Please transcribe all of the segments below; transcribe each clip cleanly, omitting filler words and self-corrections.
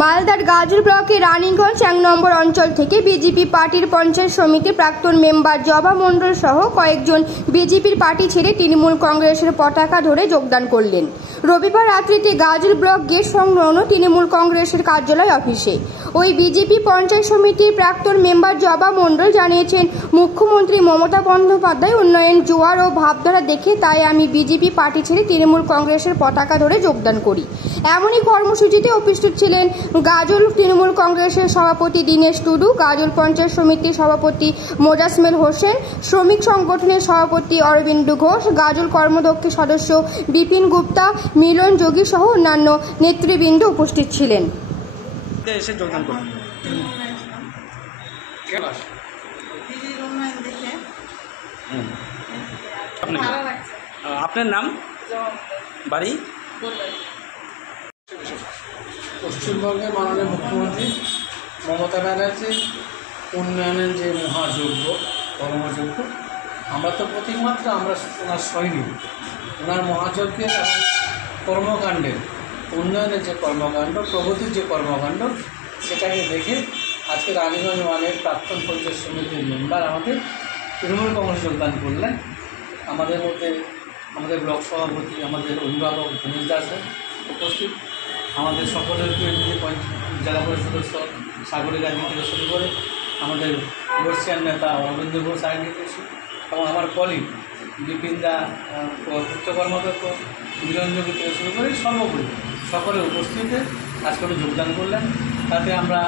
মালদার গাজল ব্লকের রানীগঞ্জ ১ নম্বর অঞ্চল থেকে বিজেপি পার্টির পঞ্চায়েত সমিতির প্রাক্তন মেম্বার জবা মণ্ডল সহ কয়েকজন বিজেপির পার্টি ছেড়ে তৃণমূল কংগ্রেসের পতাকা ধরে যোগদান করলেন। রবিবার রাত্রিতে গাজল ব্লক গেট সংলগ্ন তৃণমূল কংগ্রেসের কার্যালয় অফিসে ওই বিজেপি পঞ্চায়েত সমিতির প্রাক্তন মেম্বার জবা মণ্ডল জানিয়েছেন, মুখ্যমন্ত্রী মমতা বন্দ্যোপাধ্যায় উন্নয়ন জোয়ার ও ভাবধারা দেখে তাই আমি বিজেপি পার্টি ছেড়ে তৃণমূল কংগ্রেসের পতাকা ধরে যোগদান করি। এমনই কর্মসূচিতে উপস্থিত ছিলেন গাজল তৃণমূল কংগ্রেসের সভাপতি দীনেশ টুডু, গাজল পঞ্চায়েত সমিতির সভাপতি মোজাসমেল হোসেন, শ্রমিক সংগঠনের সভাপতি অরবিন্দ ঘোষ, গাজল কর্মদক্ষের সদস্য বিপিন গুপ্তা, মিলন যোগী সহ অন্যান্য নেতৃবৃন্দ উপস্থিত ছিলেন। আপনার নাম, বাড়ি? পশ্চিমবঙ্গের মাননীয় মুখ্যমন্ত্রী মমতা ব্যানার্জির উন্নয়নের যে মহাযজ্ঞ, কর্মযজ্ঞ, আমরা তো প্রতিমাত্রা আমরা ওনার সৈনিক। ওনার মহাযজ্ঞের কর্মকাণ্ডের, উন্নয়নের যে কর্মকাণ্ড, প্রগতির যে কর্মকাণ্ড, সেটাকে দেখে আজকে রানীগঞ্জ ওয়ানের প্রাক্তন পঞ্চায়েত সমিতির মেম্বার আমাদের তৃণমূল কংগ্রেস যোগদান করলেন। আমাদের মধ্যে আমাদের ব্লক সভাপতি, আমাদের অভিভাবক দীনেশ দাস উপস্থিত, আমাদের সকলের জেলা পরিষদ সদস্য সাগরিক আইন থেকে শুরু করে আমাদের বর্ষিয়ান নেতা অরবিন্দ ঘোষ আইন এবং আমার কলিগ বিপিন দা, পূর্ত কর্মাধ্যক্ষ মিলন যোগী থেকে শুরু করে সর্বোপরি সকলের উপস্থিতিতে আজকে যোগদান করলেন। তাতে আমরা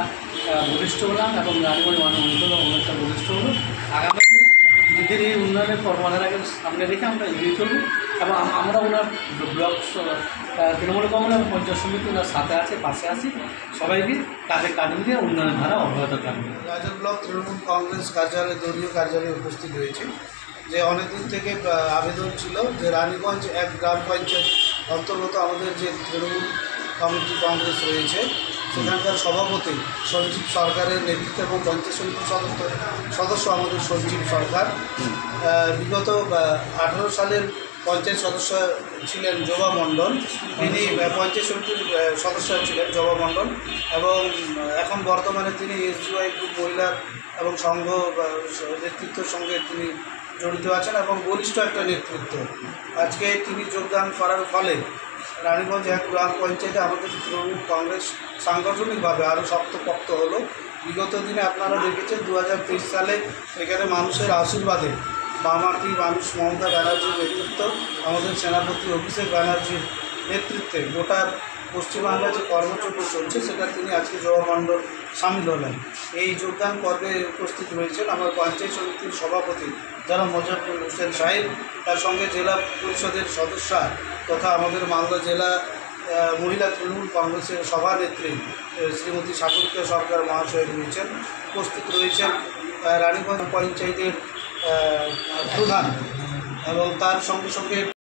বলিষ্ঠ হলাম এবং রানীগঞ্জ অঞ্চল অনেকটা বলিষ্ঠ হলো। আগামী দিনে দিদির এই উন্নয়নের কর্মধারাকে সামনে রেখে আমরা এগিয়ে চলব এবং আমরা ওনার ব্লক তৃণমূল কংগ্রেস এবং পঞ্চায়েত সমিতি ওনার সাথে আছে, পাশে আছি, সবাইকে কাজে কাজ দিয়ে উন্নয়নের ধারা অব্যাহত থাকবে। গাজল ব্লক তৃণমূল কংগ্রেস কার্যালয়ে, দলীয় কার্যালয়ে উপস্থিত হয়েছে যে অনেকদিন থেকে আবেদন ছিল যে রানীগঞ্জ ১ গ্রাম পঞ্চায়েত অন্তর্গত আমাদের যে তৃণমূল কমিটি কংগ্রেস রয়েছে, সেখানকার সভাপতি সঞ্জীব সরকারের নেতৃত্বে এবং পঞ্চায়েত সমিতির সদস্য আমাদের সঞ্জীব সরকার, বিগত 18 সালের পঞ্চায়েত সদস্য ছিলেন জবা মণ্ডল, তিনি পঞ্চায়েত সমিতির সদস্য ছিলেন জবা মণ্ডল, এবং এখন বর্তমানে তিনি এসজিওয়াই গ্রুপ মহিলা এবং সংঘ নেতৃত্বের সঙ্গে তিনি জড়িত আছেন এবং বলিষ্ঠ একটা নেতৃত্ব। আজকে তিনি যোগদান করার ফলে রানীগঞ্জ ১ গ্রাম পঞ্চায়েতে আমাদের তৃণমূল কংগ্রেস সাংগঠনিকভাবে আরও শক্তপোক্ত হলো। বিগত দিনে আপনারা দেখেছেন 2023 সালে এখানে মানুষের আশীর্বাদে, বামাটি মানুষ মমতা ব্যানার্জির নেতৃত্ব, আমাদের সেনাপতি অভিষেক ব্যানার্জির নেতৃত্বে গোটা পশ্চিমবাংলায় যে কর্মযজ্ঞ চলছে, সেটা তিনি আজকে জবা মণ্ডল সামিল হলেন। এই যোগদান পর্বে উপস্থিত রয়েছেন আমার পঞ্চায়েত সমিতির সভাপতি যারা মোজাফর হোসেন সাহেব, তার সঙ্গে জেলা পরিষদের সদস্যা তথা আমাদের মালদা জেলা মহিলা তৃণমূল কংগ্রেসের সভানেত্রী শ্রীমতী সাগরিকা সরকার মহাশয় রয়েছেন। উপস্থিত রয়েছেন রানীগঞ্জ পঞ্চায়েতের প্রধান এবং তার সঙ্গে সঙ্গে